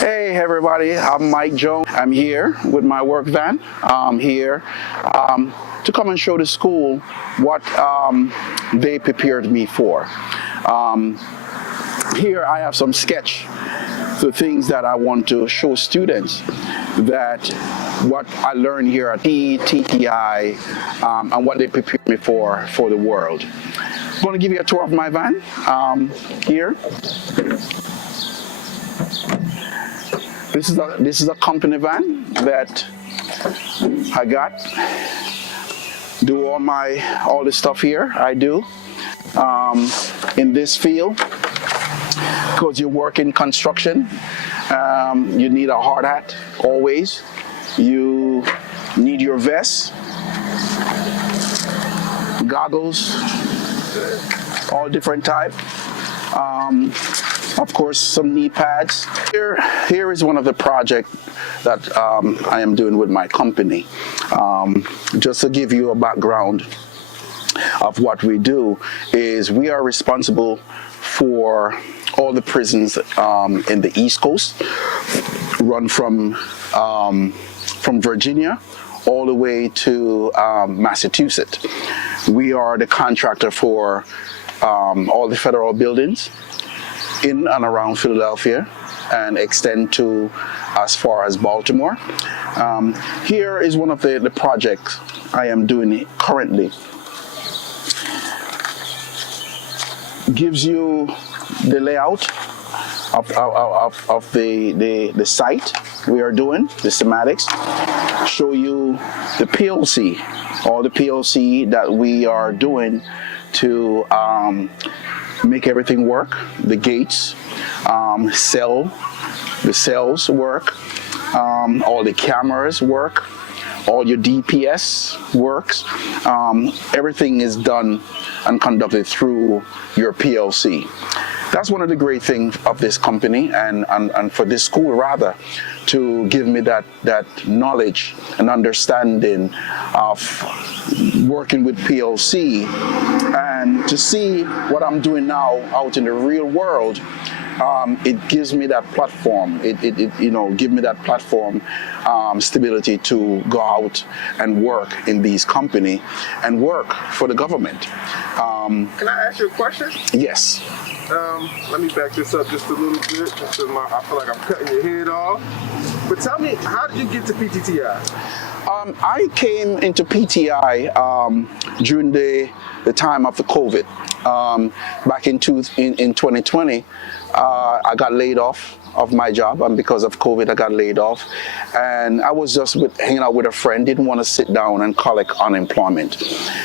Hey everybody, I'm Mike Jones. I'm here with my work van. I'm here to come and show the school what they prepared me for. Here I have some sketch, the things that I want to show students that what I learned here at TTI and what they prepared me for the world. I'm going to give you a tour of my van here. This is a company van that I got. Do all the stuff here I do in this field. Because you work in construction, you need a hard hat always. You need your vest, goggles, all different type. Of course, some knee pads. Here is one of the projects that I am doing with my company. Just to give you a background of what we do is we are responsible for all the prisons in the East Coast, run from Virginia all the way to Massachusetts. We are the contractor for all the federal buildings in and around Philadelphia and extend to as far as Baltimore. Here is one of the projects I am doing currently. Gives you the layout of the site we are doing, the schematics. Show you the PLC, all the PLC that we are doing to make everything work. The gates, the cells work, all the cameras work, all your DPS works. Everything is done and conducted through your PLC. That's one of the great things of this company and for this school rather, to give me that knowledge and understanding of working with PLC, and to see what I'm doing now out in the real world. It gives me that platform. It give me that platform stability to go out and work in these companies and work for the government. Can I ask you a question? Yes. Let me back this up just a little bit. I feel like I'm cutting your head off. But tell me, how did you get to PTTI? I came into PTI during the time of the COVID. Back in 2020, I got laid off of my job, and because of COVID I got laid off, and I was just hanging out with a friend, didn't want to sit down and collect unemployment.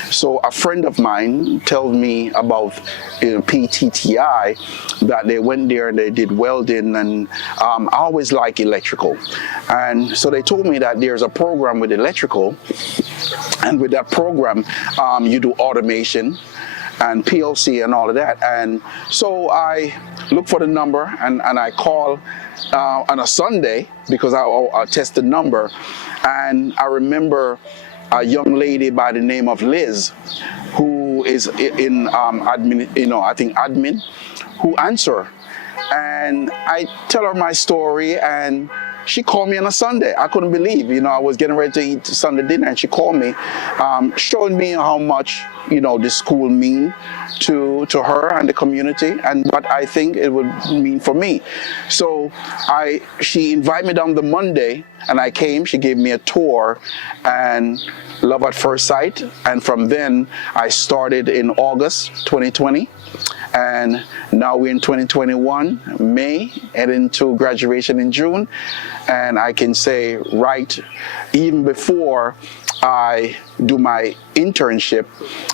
So a friend of mine told me about PTTI, that they went there and they did welding, and I always like electrical, and so they told me that there's a program with electrical, and with that program you do automation and PLC and all of that. And so I look for the number and I call on a Sunday because I test the number, and I remember a young lady by the name of Liz, who is in admin, I think admin, who answer, and I tell her my story, and she called me on a Sunday. I couldn't believe, I was getting ready to eat Sunday dinner, and she called me, showing me how much, the school mean to her and the community, and what I think it would mean for me. So she invited me down the Monday, and I came. She gave me a tour, and love at first sight. And from then, I started in August 2020. And now we're in 2021, May, heading to graduation in June. And I can say even before I do my internship,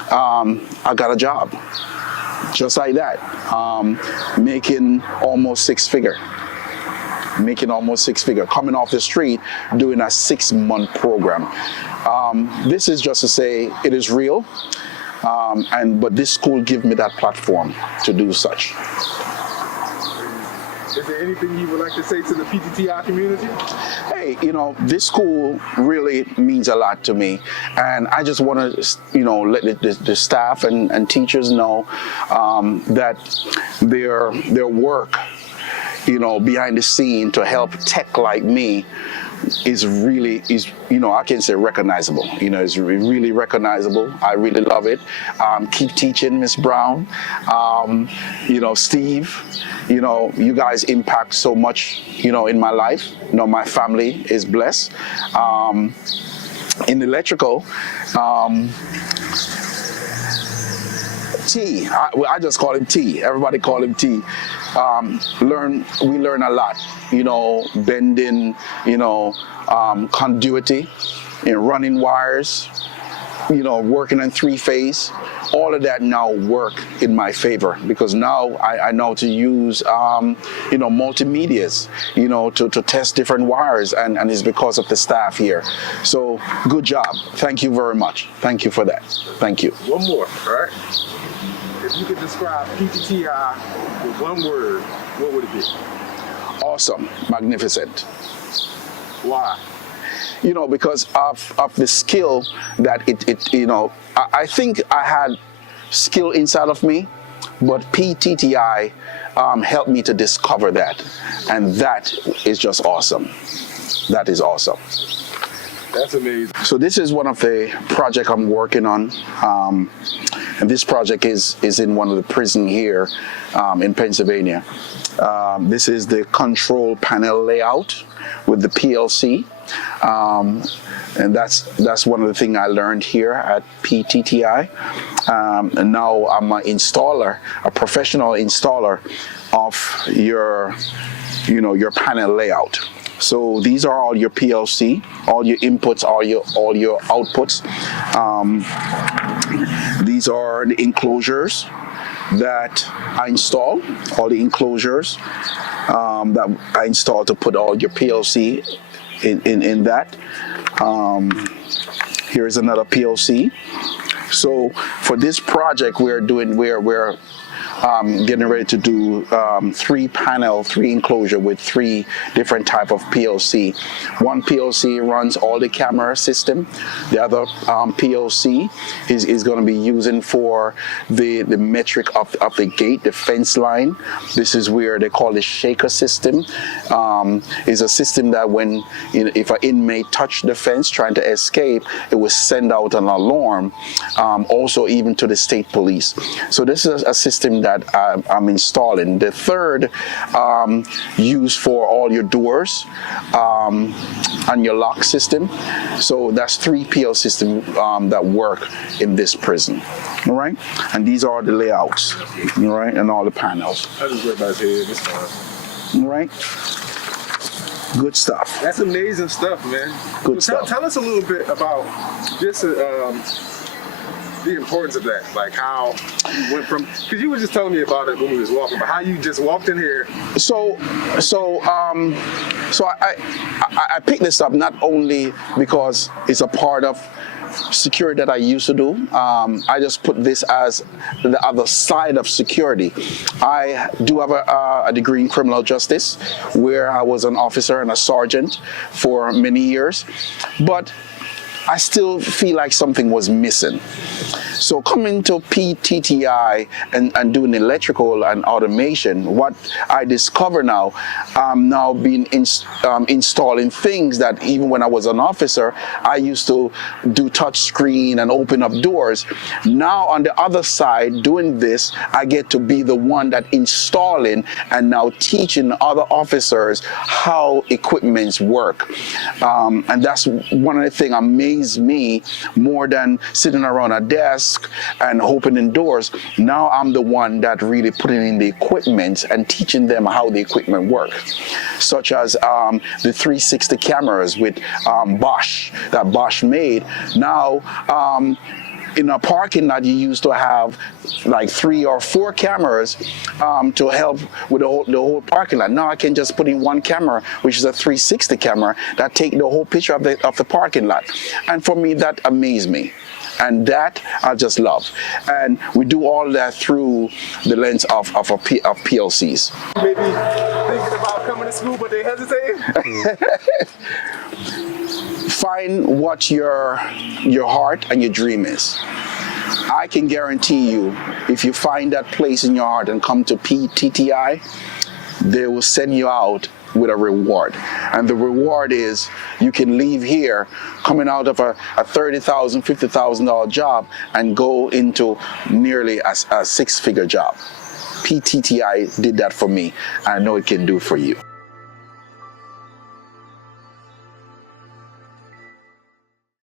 I got a job, just like that, making almost six figure, coming off the street, doing a 6-month program. This is just to say it is real. But this school gave me that platform to do such. Is there anything you would like to say to the PTTI community? Hey, this school really means a lot to me, and I just want to, let the staff and teachers know that their work behind the scene to help tech like me is I can say recognizable. It's really recognizable. I really love it. Keep teaching, Miss Brown. Steve, you guys impact so much, in my life. My family is blessed. In electrical, T, I just call him T. Everybody call him T. We learn a lot, bending, conduity, running wires, working in 3-phase. All of that now work in my favor because now I know to use, multimedias, to test different wires, and it's because of the staff here. So good job. Thank you very much. Thank you for that. Thank you. One more, all right? If you could describe PTTI with one word, what would it be? Awesome, magnificent. Why? Because of the skill that I think I had skill inside of me, but PTTI helped me to discover that. And that is just awesome. That is awesome. That's amazing. So this is one of the projects I'm working on. And this project is in one of the prison here in Pennsylvania. This is the control panel layout with the PLC. And that's one of the things I learned here at PTTI. And now I'm an installer, a professional installer of your panel layout. So these are all your PLC, all your inputs, all your outputs. These are the enclosures that I install, all the enclosures that I install to put all your PLC in that. Here's another PLC. So for this project, we're getting ready to do 3 enclosure with 3 different type of PLC. One PLC runs all the camera system. The other PLC is going to be using for the metric of the gate, the fence line. This is where they call the shaker system. Is a system that when if an inmate touched the fence trying to escape, it will send out an alarm. Also even to the state police. So this is a system that I'm installing. The third used for all your doors and your lock system. So that's 3 PL systems that work in this prison. All right, and these are the layouts. All right, and all the panels. I just went back here this time. All right. Good stuff. That's amazing stuff, man. Good stuff. Tell us a little bit about just the importance of that, like how you went from, because you were just telling me about it when we was walking, but how you just walked in here. So I picked this up not only because it's a part of security that I used to do. I just put this as the other side of security. I do have a degree in criminal justice, where I was an officer and a sergeant for many years, but I still feel like something was missing. So coming to PTTI and doing electrical and automation, what I discover now, I'm now being installing things that even when I was an officer, I used to do touch screen and open up doors. Now on the other side, doing this, I get to be the one that installing and now teaching other officers how equipments work. And that's one of the things amazed me more than sitting around a desk and opening doors. Now I'm the one that really putting in the equipment and teaching them how the equipment works, such as the 360 cameras with Bosch that Bosch made. Now in a parking lot, you used to have like 3 or 4 cameras to help with the whole parking lot. Now I can just put in one camera, which is a 360 camera that take the whole picture of the parking lot. And for me, that amazed me. And that I just love. And we do all that through the lens of PLCs. Maybe thinking about coming to school, but they hesitating? Find what your heart and your dream is. I can guarantee you, if you find that place in your heart and come to PTTI, they will send you out with a reward. And the reward is you can leave here coming out of a $30,000, $50,000 job and go into nearly a six-figure job. PTTI did that for me. I know it can do for you.